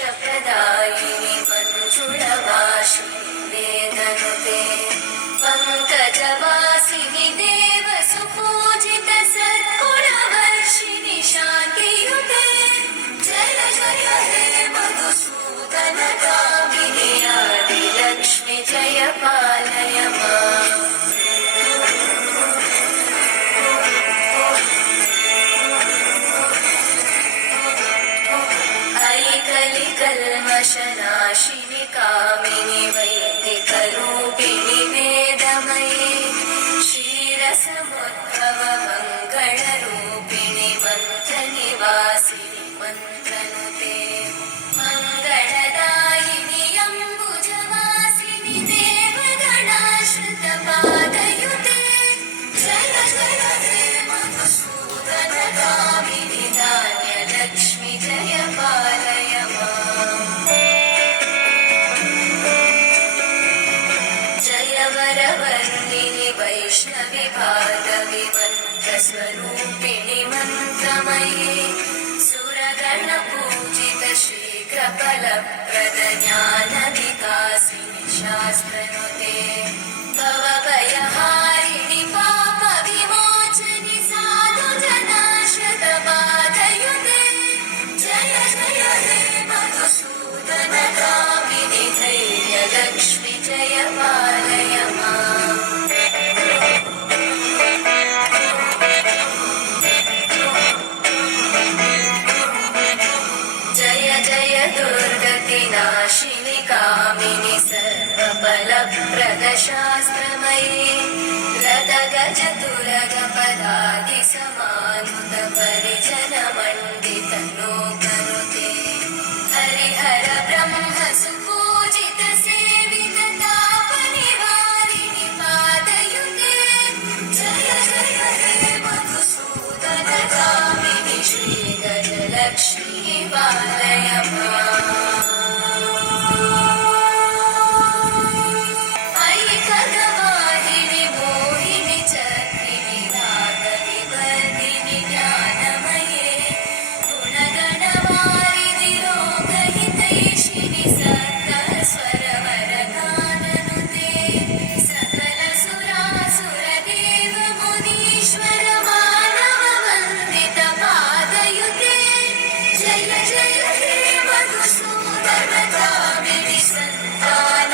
मोक्षप्रदायिनि मञ्जुळवासिनि वेदनुते पङ्कजवासिनि देवसुपूजित सद्गुणवर्षिणि शान्तियुते जय जय हे मधुसूदनगामिनि आदिलक्ष्मि जय पालय माम् कल्मषनाशिनि कामिनि वैदिकरूपिणि वेदमयि क्षीरसमुद्भव मङ्गलरूपिणि मन्त्रनिवासिनि मन्त्रनुते मङ्गलदायिनि अम्बुजवासिनि देवगणाश्रितपादयुते जय जय हे मधुसूदनगामिनि धान्यलक्ष्मि जय पालय वरवर्णिनि वैष्णवि भार्गवि मन्त्रस्वरूपिणि मन्त्रमयि सुरगणपूजित शीघ्रफलप्रद ज्ञानविकासिनि शास्त्रनुते भवभयहारिणि पापविमोचनि साधुजनाश्रितपादयुते जय जय हे मधुसूदनगामिनि धैर्यलक्ष्मि जय पालय माम् जय जय दुर्गतिनाशिनि कामिनि सर्वफलप्रद शास्त्रमयि रथगजतुरगपदाति समानुत परिजनमण्डित लोकनुते हरिहर ब्रह्म सुपूजित सेवित तापनिवारिणि पादयुते जय जय हे मधुसूदनगामिनि श्रीगजलक्ष्मी पालय अयि खगवाहिनि मोहिनि चक्रिणि नागविवर्धिनि ज्ञानमये गुणगणवारिधि लोकहितैषिणि सकलस्वरवरगाननुते सकलसुरासुरदेव मुनीश्वर मानव वन्दित पादयुते जय जय हे मधुसूदनगामिनि सन्तान